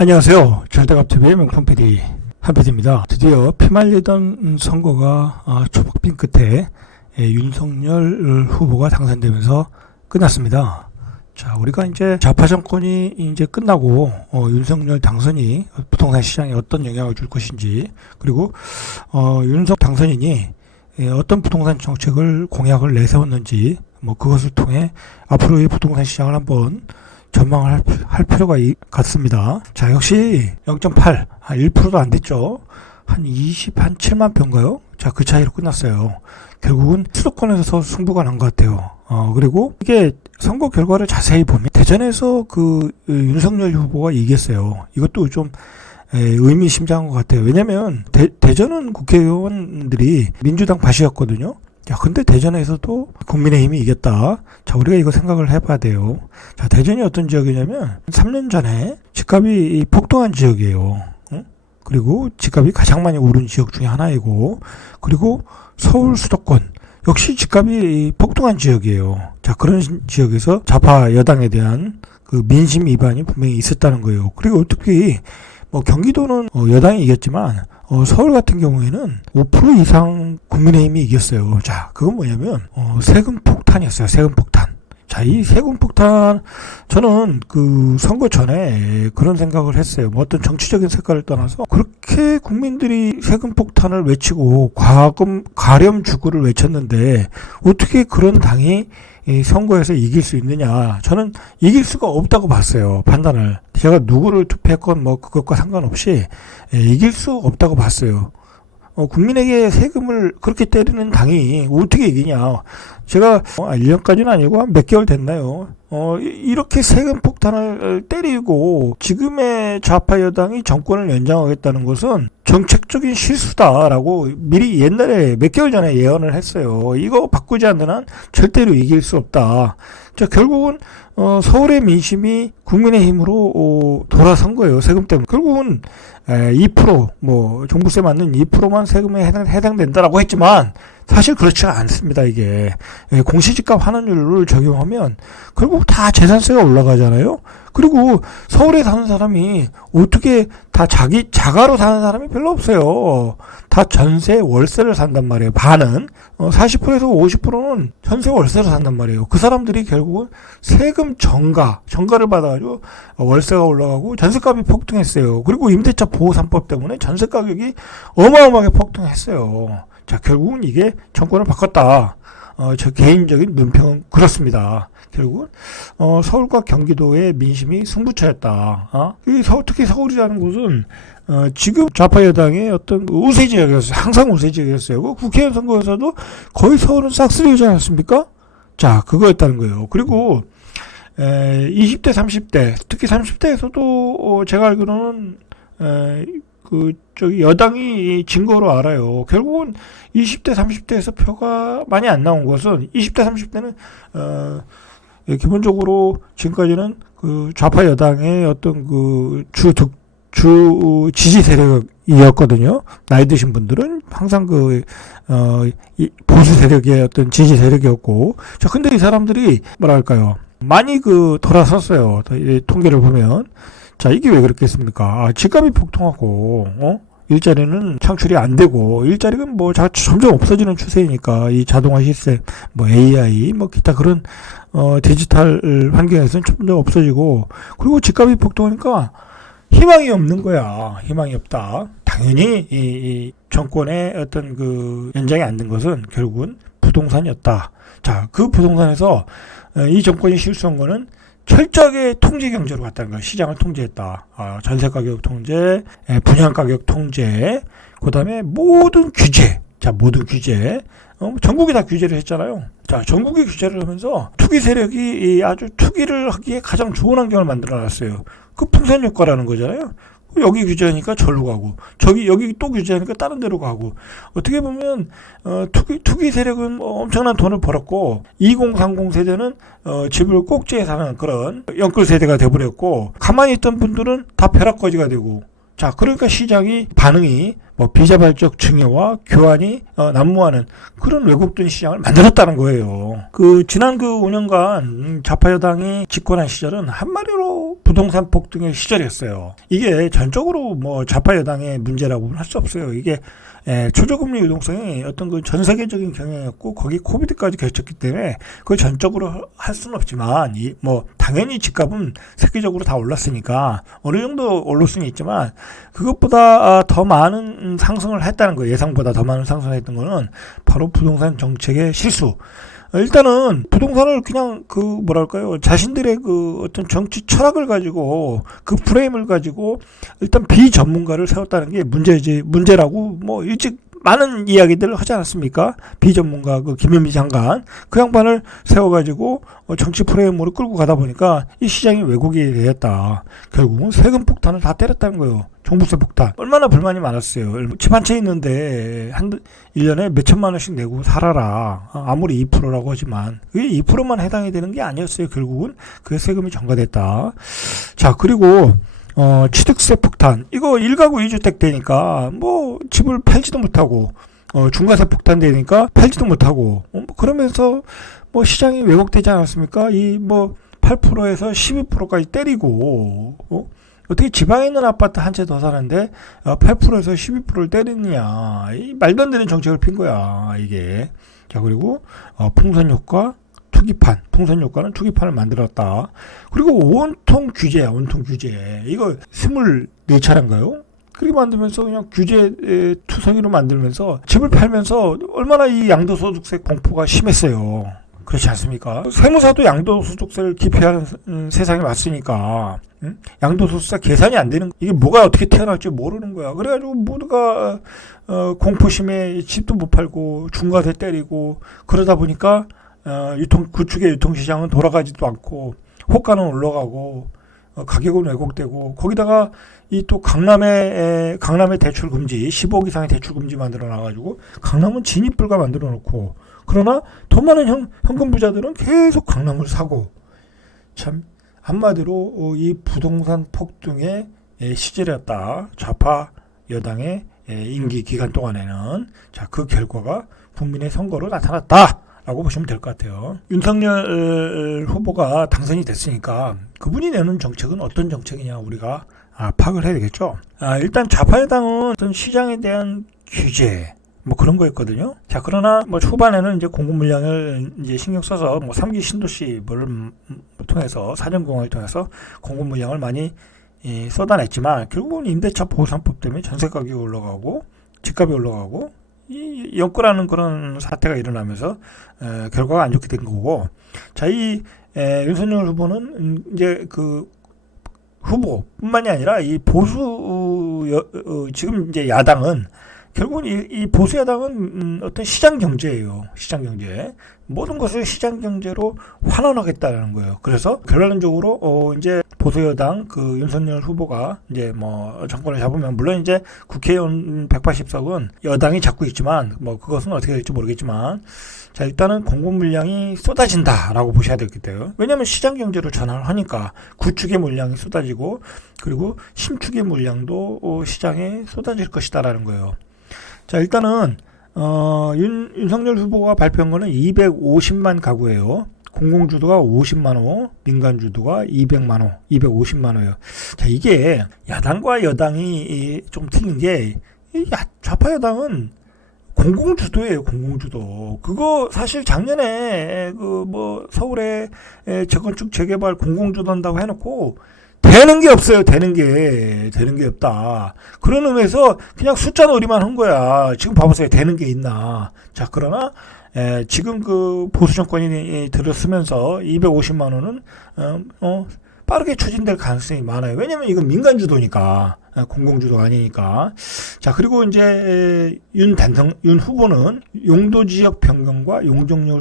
안녕하세요. 절대갑TV의 명품 PD 한PD입니다. 드디어 피말리던 선거가 초박빙 끝에 윤석열 후보가 당선되면서 끝났습니다. 자, 우리가 이제 좌파 정권이 이제 끝나고 윤석열 당선이 부동산 시장에 어떤 영향을 줄 것인지, 그리고 윤석 당선인이 어떤 부동산 정책을 공약을 내세웠는지, 그것을 통해 앞으로의 부동산 시장을 한번 전망을 할 필요가 같습니다. 자, 역시 0.8, 한 1%도 안 됐죠. 한 7만 표인가요? 자, 그 차이로 끝났어요. 결국은 수도권에서 승부가 난 것 같아요. 그리고 이게 선거 결과를 자세히 보면 대전에서 윤석열 후보가 이겼어요. 이것도 좀 의미심장한 것 같아요. 왜냐면 대전은 국회의원들이 민주당 밭이었거든요. 야, 근데 대전에서도 국민의힘이 이겼다. 자, 우리가 이거 생각을 해봐야 돼요. 자, 대전이 어떤 지역이냐면 3년 전에 집값이 폭등한 지역이에요. 그리고 집값이 가장 많이 오른 지역 중에 하나이고, 그리고 서울 수도권 역시 집값이 폭등한 지역이에요. 자, 그런 지역에서 좌파 여당에 대한 그 민심 위반이 분명히 있었다는 거예요. 그리고 특히 경기도는 여당이 이겼지만 서울 같은 경우에는 5% 이상 국민의힘이 이겼어요. 자, 그건 뭐냐면 세금 폭탄이었어요. 세금 폭탄. 자, 이 세금 폭탄, 저는 그 선거 전에 그런 생각을 했어요. 어떤 정치적인 색깔을 떠나서 그렇게 국민들이 세금 폭탄을 외치고 가렴 주구를 외쳤는데 어떻게 그런 당이 이 선거에서 이길 수 있느냐. 저는 이길 수가 없다고 봤어요. 판단을. 제가 누구를 투표했건 그것과 상관없이 이길 수 없다고 봤어요. 국민에게 세금을 그렇게 때리는 당이 어떻게 이기냐. 제가 1년까지는 아니고 한 몇 개월 됐나요? 이렇게 세금 폭탄을 때리고 지금의 좌파 여당이 정권을 연장하겠다는 것은 정책적인 실수다라고 미리 옛날에 몇 개월 전에 예언을 했어요. 이거 바꾸지 않는 한 절대로 이길 수 없다. 자, 결국은 서울의 민심이 국민의힘으로 돌아선 거예요. 세금 때문에. 결국은 2% 종부세 맞는 2%만 세금에 해당된다라고 했지만 사실 그렇지 않습니다. 이게 공시지가 환원율을 적용하면 결국 다 재산세가 올라가잖아요. 그리고 서울에 사는 사람이 어떻게 다 자가로 사는 사람이 별로 없어요. 다 전세 월세를 산단 말이에요. 반은 40%에서 50%는 전세 월세를 산단 말이에요. 그 사람들이 결국은 세금 정가를 받아가지고 월세가 올라가고 전세값이 폭등했어요. 그리고 임대차 보호 3법 때문에 전세 가격이 어마어마하게 폭등했어요. 자, 결국은 이게 정권을 바꿨다. 저 개인적인 논평은 그렇습니다. 결국은 서울과 경기도의 민심이 승부처였다. 특히 서울이라는 곳은 지금 좌파 여당의 어떤 우세 지역이었어요. 항상 우세 지역이었어요. 국회의원 선거에서도 거의 서울은 싹쓸이지 않았습니까? 자, 그거였다는 거예요. 그리고 20대, 30대, 특히 30대에서도 제가 알기로는 여당이 진 거로 알아요. 결국은 20대, 30대에서 표가 많이 안 나온 것은 20대, 30대는 기본적으로 지금까지는 그 좌파 여당의 어떤 주 지지 세력이었거든요. 나이 드신 분들은 항상 보수 세력의 어떤 지지 세력이었고, 자, 근데 이 사람들이 많이 돌아섰어요. 통계를 보면. 자, 이게 왜 그렇겠습니까? 집값이 폭등하고, 일자리는 창출이 안 되고, 일자리가 점점 없어지는 추세이니까, 이 자동화 시스템, AI, 기타 그런, 디지털 환경에서는 점점 없어지고, 그리고 집값이 폭등하니까 희망이 없는 거야. 희망이 없다. 당연히, 이 정권의 어떤 연장이 안 된 것은 결국은 부동산이었다. 자, 그 부동산에서 이 정권이 실수한 거는 철저하게 통제 경제로 갔다는 거예요. 시장을 통제했다. 전세 가격 통제, 분양 가격 통제, 그 다음에 모든 규제. 자, 모든 규제. 전국이 다 규제를 했잖아요. 자, 전국이 규제를 하면서 투기 세력이 아주 투기를 하기에 가장 좋은 환경을 만들어놨어요. 그 풍선 효과라는 거잖아요. 여기 규제하니까 절로 가고, 여기 또 규제하니까 다른 데로 가고. 어떻게 보면 투기 세력은 엄청난 돈을 벌었고, 2030 세대는 집을 꼭지에 사는 그런 영끌 세대가 돼버렸고, 가만히 있던 분들은 다 벼락거지가 되고. 자, 그러니까 시장이 반응이 뭐 비자발적 증여와 교환이 난무하는 그런 왜곡된 시장을 만들었다는 거예요. 그 지난 그 5년간 좌파 여당이 집권한 시절은 한마디로 부동산 폭등의 시절이었어요. 이게 전적으로 뭐 좌파 여당의 문제라고는 할 수 없어요. 이게 초저금리 유동성이 어떤 그 전 세계적인 경향이었고 거기 코비드까지 겹쳤기 때문에 그걸 전적으로 할 수는 없지만 뭐 당연히 집값은 세계적으로 다 올랐으니까 어느 정도 오를 수는 있지만 그것보다 더 많은 상승을 했다는 거예요. 예상보다 더 많은 상승을 했던 거는 바로 부동산 정책의 실수. 일단은 부동산을 그냥 그 뭐랄까요, 자신들의 그 어떤 정치 철학을 가지고 그 프레임을 가지고 일단 비전문가를 세웠다는 게 문제라고 뭐 일찍 많은 이야기들을 하지 않았습니까? 비전문가 그 김현미 장관 그 양반을 세워가지고 정치 프레임으로 끌고 가다 보니까 이 시장이 왜곡이 되었다. 결국은 세금 폭탄을 다 때렸다는 거예요. 종부세 폭탄. 얼마나 불만이 많았어요. 집 한 채 있는데 1년에 몇 천만 원씩 내고 살아라. 아무리 2%라고 하지만 그게 2%만 해당이 되는 게 아니었어요. 결국은 그게 세금이 전가됐다. 자, 그리고 취득세 폭탄. 이거 1가구 2주택 되니까 뭐 집을 팔지도 못하고 중과세 폭탄 되니까 팔지도 못하고 그러면서 뭐 시장이 왜곡되지 않았습니까? 이 뭐 8%에서 12%까지 때리고 어떻게 지방에 있는 아파트 한 채 더 사는데 8%에서 12%를 때리느냐. 이 말도 안 되는 정책을 핀 거야, 이게. 자, 그리고 풍선 효과, 투기판. 풍선 효과는 투기판을 만들었다. 그리고 온통 규제야, 온통 규제. 이거 24차례인가요? 그렇게 만들면서 그냥 규제 투성이로 만들면서 집을 팔면서 얼마나 이 양도소득세 공포가 심했어요. 그렇지 않습니까? 세무사도 양도소득세를 기피하는 세상이 왔으니까 양도소득세 계산이 안 되는, 이게 뭐가 어떻게 태어날지 모르는 거야. 그래가지고 모두가 공포심에 집도 못 팔고 중과세 때리고 그러다 보니까 구축의 유통시장은 돌아가지도 않고 호가는 올라가고 가격은 왜곡되고 거기다가 이 또 강남의 대출 금지 10억 이상의 대출 금지 만들어 놔가지고 강남은 진입 불가 만들어 놓고, 그러나 돈 많은 현금 부자들은 계속 강남을 사고, 참 한마디로 이 부동산 폭등의 시절이었다. 좌파 여당의 임기 기간 동안에는. 자, 그 결과가 국민의 선거로 나타났다 라고 보시면 될 것 같아요. 윤석열 후보가 당선이 됐으니까 그분이 내는 정책은 어떤 정책이냐 우리가 파악을 해야 되겠죠. 일단 좌파 여당은 어떤 시장에 대한 규제 뭐 그런 거였거든요. 자, 그러나 뭐 초반에는 이제 공급 물량을 이제 신경 써서 뭐 3기 신도시를 통해서 사전공학을 통해서 공급 물량을 많이 쏟아냈지만 결국은 임대차 보호상법 때문에 전세 가격이 올라가고 집값이 올라가고 이 엮으라는 그런 사태가 일어나면서 결과가 안 좋게 된 거고. 자, 이 윤석열 후보는 이제 그 후보뿐만이 아니라 이 지금 이제 야당은 결국은 이 보수 야당은 어떤 시장 경제예요. 시장 경제. 모든 것을 시장 경제로 환원하겠다는 거예요. 그래서 결론적으로 이제 보수 여당 그 윤석열 후보가 이제 뭐 정권을 잡으면, 물론 이제 국회의원 180석은 여당이 잡고 있지만 뭐 그것은 어떻게 될지 모르겠지만, 자, 일단은 공급 물량이 쏟아진다라고 보셔야 되겠대요. 왜냐하면 시장 경제로 전환을 하니까 구축의 물량이 쏟아지고 그리고 신축의 물량도 시장에 쏟아질 것이다라는 거예요. 자, 일단은 윤석열 후보가 발표한 거는 250만 가구예요. 공공주도가 50만 호, 민간주도가 200만 호, 250만 호예요. 자, 이게 야당과 여당이 좀 틀린 게, 좌파 여당은 공공주도예요, 공공주도. 그거 사실 작년에 그 뭐 서울에 재건축 재개발 공공주도 한다고 해놓고 되는 게 없어요. 되는 게 없다. 그런 의미에서 그냥 숫자 놀이만 한 거야. 지금 봐보세요. 되는 게 있나. 자, 그러나 지금 그 보수 정권이 들어서면서 250만 원은 빠르게 추진될 가능성이 많아요. 왜냐면 이건 민간 주도니까, 공공주도가 아니니까. 자, 그리고 이제 윤 후보는 용도 지역 변경과 용적률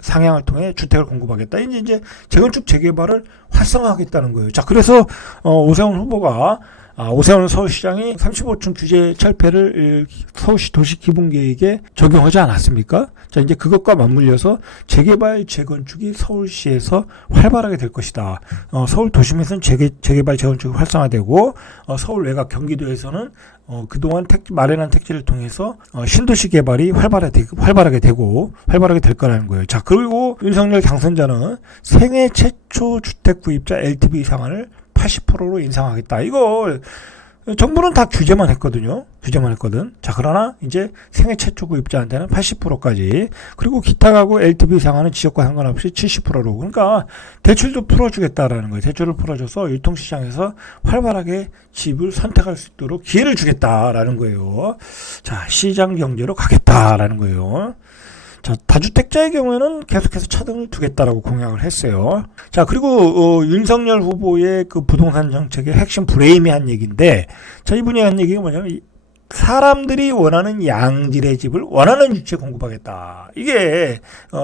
상향을 통해 주택을 공급하겠다. 이제 재건축 재개발을 활성화하겠다는 거예요. 자, 그래서 오세훈 후보가 오세훈 서울시장이 35층 규제 철폐를 서울시 도시기본계획에 적용하지 않았습니까? 자, 이제 그것과 맞물려서 재개발, 재건축이 서울시에서 활발하게 될 것이다. 서울 도심에서는 재개발, 재건축이 활성화되고, 서울 외곽 경기도에서는 그동안 마련한 택지를 통해서 신도시 개발이 활발하게 될 거라는 거예요. 자, 그리고 윤석열 당선자는 생애 최초 주택 구입자 LTV 상한을 80%로 인상하겠다. 이거 정부는 다 규제만 했거든요. 자, 그러나 이제 생애 최초 구입자한테는 80%까지, 그리고 기타 가구 LTV 상한은 지역과 상관없이 70%로. 그러니까 대출도 풀어주겠다라는 거예요. 대출을 풀어줘서 유통시장에서 활발하게 집을 선택할 수 있도록 기회를 주겠다라는 거예요. 자, 시장 경제로 가겠다라는 거예요. 자, 다주택자의 경우에는 계속해서 차등을 두겠다라고 공약을 했어요. 자, 그리고 윤석열 후보의 그 부동산 정책의 핵심 프레임이 한 얘기인데, 자, 이분이 한 얘기가 뭐냐면, 사람들이 원하는 양질의 집을 원하는 위치에 공급하겠다. 이게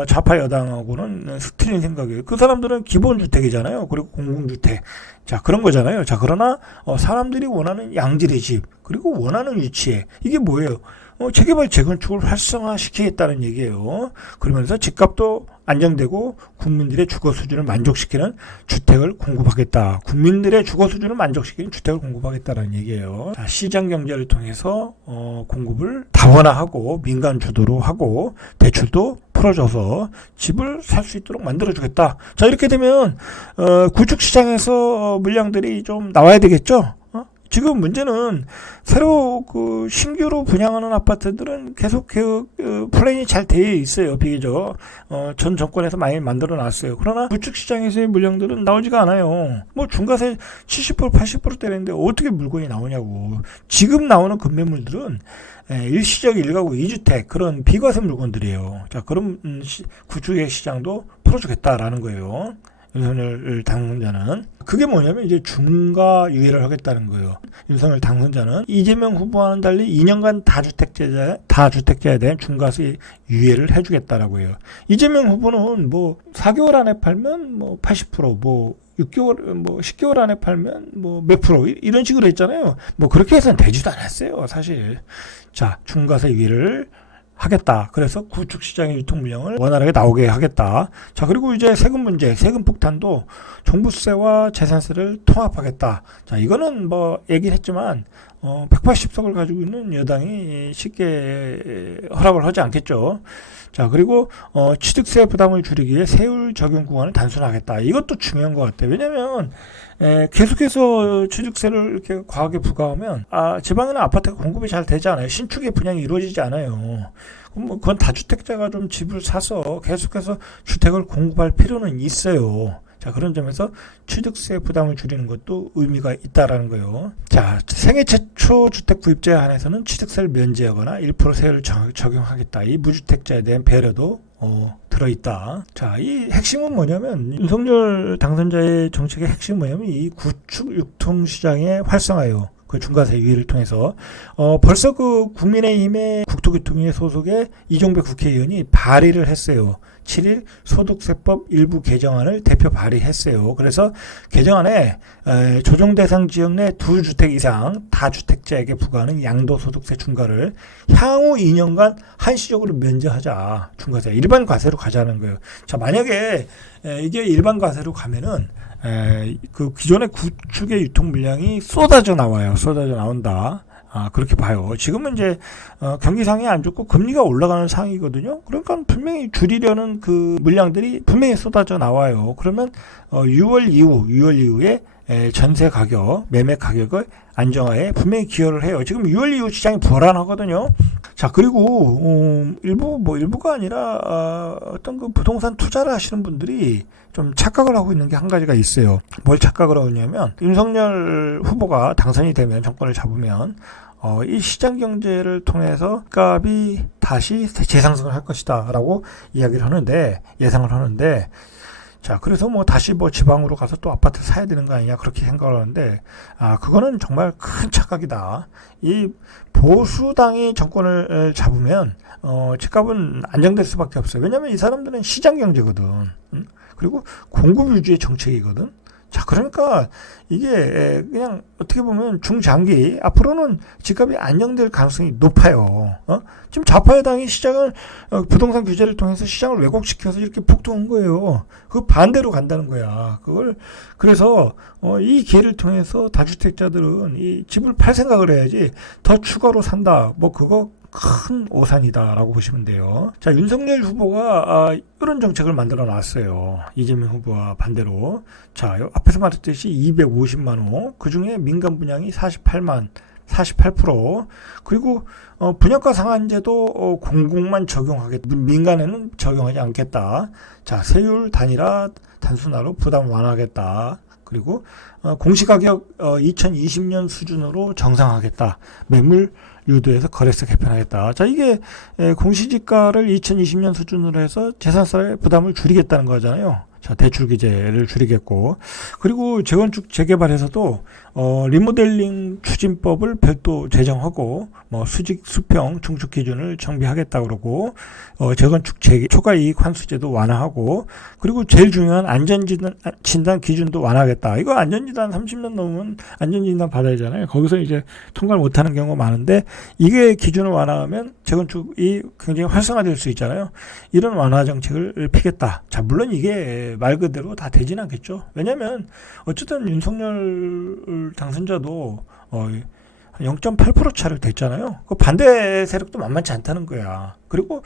좌파 여당하고는 틀린 생각이에요. 그 사람들은 기본주택이잖아요. 그리고 공공주택. 자, 그런 거잖아요. 자, 그러나 사람들이 원하는 양질의 집, 그리고 원하는 위치에, 이게 뭐예요? 재개발, 재건축을 활성화시키겠다는 얘기예요. 그러면서 집값도 안정되고 국민들의 주거 수준을 만족시키는 주택을 공급하겠다. 국민들의 주거 수준을 만족시키는 주택을 공급하겠다는 얘기예요. 자, 시장 경제를 통해서 공급을 다원화하고 민간 주도로 하고 대출도 풀어줘서 집을 살 수 있도록 만들어주겠다. 자, 이렇게 되면 구축 시장에서 물량들이 좀 나와야 되겠죠. 지금 문제는 새로 신규로 분양하는 아파트들은 계속 플랜이 잘 되어 있어요. 비교적 전 정권에서 많이 만들어 놨어요. 그러나 구축 시장에서의 물량들은 나오지가 않아요. 뭐 중과세 70% 80%대는데 어떻게 물건이 나오냐고. 지금 나오는 급매물들은 일시적 1가구 2주택 그런 비과세 물건들이에요. 자, 그럼 구축의 시장도 풀어주겠다라는 거예요. 윤석열 당선자는. 그게 뭐냐면 이제 중과 유예를 하겠다는 거예요. 윤석열 당선자는 이재명 후보와는 달리 2년간 다주택자에 대한 중과세 유예를 해주겠다라고 해요. 이재명 후보는 뭐 4개월 안에 팔면 뭐 80%, 뭐 6개월, 뭐 10개월 안에 팔면 뭐 몇 프로 이런 식으로 했잖아요. 뭐 그렇게 해서는 되지도 않았어요, 사실. 자, 중과세 유예를 하겠다. 그래서 구축 시장의 유통 물량을 원활하게 나오게 하겠다. 자, 그리고 이제 세금 문제, 세금 폭탄도 종부세와 재산세를 통합하겠다. 자, 이거는 뭐 얘기를 했지만 180석을 가지고 있는 여당이 쉽게 허락을 하지 않겠죠. 자, 그리고 취득세 부담을 줄이기 위해 세율 적용 구간을 단순화하겠다. 이것도 중요한 것 같아요. 왜냐하면 계속해서 취득세를 이렇게 과하게 부과하면 지방에는 아파트가 공급이 잘 되지 않아요. 신축의 분양이 이루어지지 않아요. 그건 다주택자가 좀 집을 사서 계속해서 주택을 공급할 필요는 있어요. 자, 그런 점에서 취득세 부담을 줄이는 것도 의미가 있다라는 거예요. 자, 생애 최초 주택 구입자에 한해서는 취득세를 면제하거나 1% 세율을 적용하겠다. 이 무주택자에 대한 배려도 들어있다. 자, 이 핵심은 뭐냐면 윤석열 당선자의 정책의 핵심은 뭐냐면 이 구축 유통시장의 활성화예요. 그 중과세 유예를 통해서 벌써 그 국민의힘의 국토교통위 소속의 이종배 국회의원이 발의를 했어요. 7일 소득세법 일부 개정안을 대표 발의했어요. 그래서 개정안에 조정 대상 지역 내 2주택 이상 다주택자에게 부과하는 양도소득세 중과를 향후 2년간 한시적으로 면제하자. 중과세 일반 과세로 가자는 거예요. 자, 만약에 이게 일반 과세로 가면은 그 기존의 구축의 유통 물량이 쏟아져 나온다. 그렇게 봐요. 지금은 이제 경기 상황이 안 좋고 금리가 올라가는 상황이거든요. 그러니까 분명히 줄이려는 그 물량들이 분명히 쏟아져 나와요. 그러면 6월 이후에 전세 가격, 매매 가격을 안정화에 분명히 기여를 해요. 지금 6월 이후 시장이 불안하거든요. 자, 그리고 일부가 아니라 어떤 그 부동산 투자를 하시는 분들이 좀 착각을 하고 있는 게 한 가지가 있어요. 뭘 착각을 하고 있냐면 윤석열 후보가 당선이 되면 정권을 잡으면 이 시장 경제를 통해서 값이 다시 재상승을 할 것이다 라고 예상을 하는데 자, 그래서 다시 지방으로 가서 또 아파트 사야 되는 거 아니냐 그렇게 생각을 하는데 그거는 정말 큰 착각이다. 이 보수당이 정권을 잡으면 집값은 안정될 수밖에 없어요. 왜냐하면 이 사람들은 시장 경제거든. 그리고 공급 위주의 정책이거든. 자, 그러니까 이게 그냥 어떻게 보면 중장기 앞으로는 집값이 안정될 가능성이 높아요. 지금 좌파 여당이 시장을 부동산 규제를 통해서 시장을 왜곡시켜서 이렇게 폭등한 거예요. 그 반대로 간다는 거야. 그래서 이 기회를 통해서 다주택자들은 이 집을 팔 생각을 해야지 더 추가로 산다. 뭐 그거 큰 오산이다라고 보시면 돼요. 자, 윤석열 후보가 이런 정책을 만들어 놨어요. 이재명 후보와 반대로. 자, 앞에서 말했듯이 250만 호, 그 중에 민간 분양이 48%, 그리고 분양가 상한제도 공공만 적용하겠다. 민간에는 적용하지 않겠다. 자, 세율 단일화 단순화로 부담 완화하겠다. 그리고 공시가격 2020년 수준으로 정상화하겠다. 매물 유도해서 거래세 개편하겠다. 자, 이게 공시지가를 2020년 수준으로 해서 재산세의 부담을 줄이겠다는 거잖아요. 자, 대출 규제를 줄이겠고, 그리고 재건축 재개발에서도 리모델링 추진법을 별도 제정하고, 뭐 수직 수평 중축 기준을 정비하겠다 그러고, 재건축 초과이익 환수제도 완화하고, 그리고 제일 중요한 안전진단 기준도 완화하겠다. 이거 안전진단 30년 넘으면 안전진단 받아야 하잖아요. 거기서 이제 통과를 못하는 경우가 많은데, 이게 기준을 완화하면 재건축이 굉장히 활성화될 수 있잖아요. 이런 완화 정책을 피겠다. 자, 물론 이게 말 그대로 다 되진 않겠죠. 왜냐면 어쨌든 윤석열 당선자도 0.8% 차를 됐잖아요. 그 반대 세력도 만만치 않다는 거야. 그리고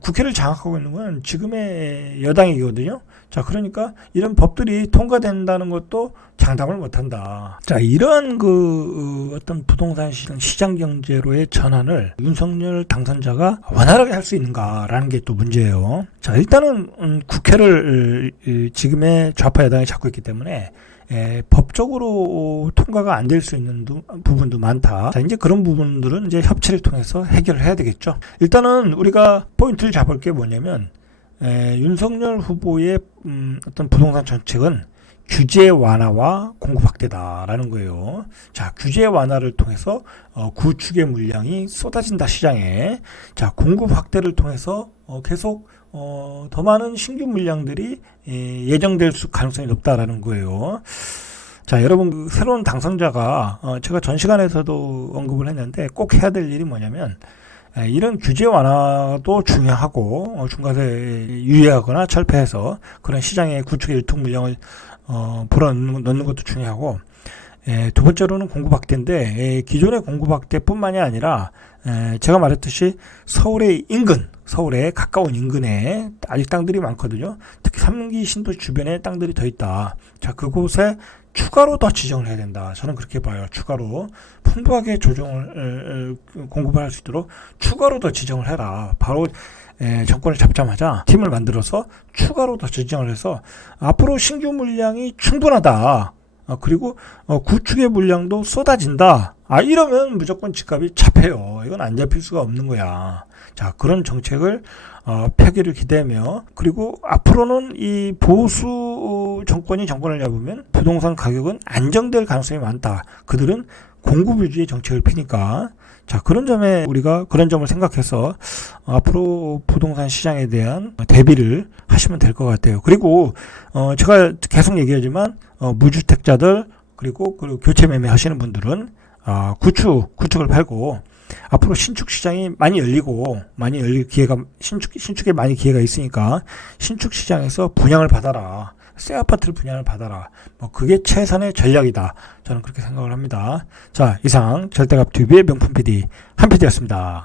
국회를 장악하고 있는 건 지금의 여당이거든요. 자, 그러니까 이런 법들이 통과된다는 것도 장담을 못한다. 자, 이런 어떤 부동산 시장 경제로의 전환을 윤석열 당선자가 원활하게 할 수 있는가라는 게 또 문제예요. 자, 일단은 국회를 지금의 좌파 여당이 잡고 있기 때문에 법적으로 통과가 안 될 수 있는 부분도 많다. 자, 이제 그런 부분들은 이제 협치를 통해서 해결을 해야 되겠죠. 일단은 우리가 포인트를 잡을 게 뭐냐면, 윤석열 후보의 어떤 부동산 정책은 규제 완화와 공급 확대다라는 거예요. 자, 규제 완화를 통해서 구축의 물량이 쏟아진다 시장에. 자, 공급 확대를 통해서 계속 더 많은 신규 물량들이 예정될 가능성이 높다라는 거예요. 자, 여러분, 새로운 당선자가 제가 전 시간에서도 언급을 했는데 꼭 해야 될 일이 뭐냐면, 이런 규제 완화도 중요하고 중과세 유예하거나 철폐해서 그런 시장의 구축의 유통 물량을 불어넣는 것도 중요하고, 두 번째로는 공급 확대인데, 기존의 공급 확대뿐만이 아니라 제가 말했듯이 서울의 인근, 서울에 가까운 인근에 아직 땅들이 많거든요. 특히 3기 신도 주변에 땅들이 더 있다. 자, 그곳에 추가로 더 지정을 해야 된다. 저는 그렇게 봐요. 추가로 풍부하게 공급을 할 수 있도록 추가로 더 지정을 해라. 바로 정권을 잡자마자 팀을 만들어서 추가로 더 지정을 해서 앞으로 신규 물량이 충분하다. 그리고 구축의 물량도 쏟아진다. 이러면 무조건 집값이 잡혀요. 이건 안 잡힐 수가 없는 거야. 자, 그런 정책을 펴기를 기대하며, 그리고 앞으로는 이 보수 정권이 정권을 잡으면 부동산 가격은 안정될 가능성이 많다. 그들은 공급 위주의 정책을 피니까. 자, 그런 점을 생각해서 앞으로 부동산 시장에 대한 대비를 하시면 될 것 같아요. 그리고 제가 계속 얘기하지만 무주택자들 그리고 교체 매매 하시는 분들은 구축을 팔고, 앞으로 신축 시장이 많이 열릴 기회가, 신축에 많이 기회가 있으니까 신축 시장에서 분양을 받아라. 새 아파트를 분양을 받아라. 그게 최선의 전략이다. 저는 그렇게 생각을 합니다. 자, 이상 절대값TV의 명품 PD 한PD였습니다.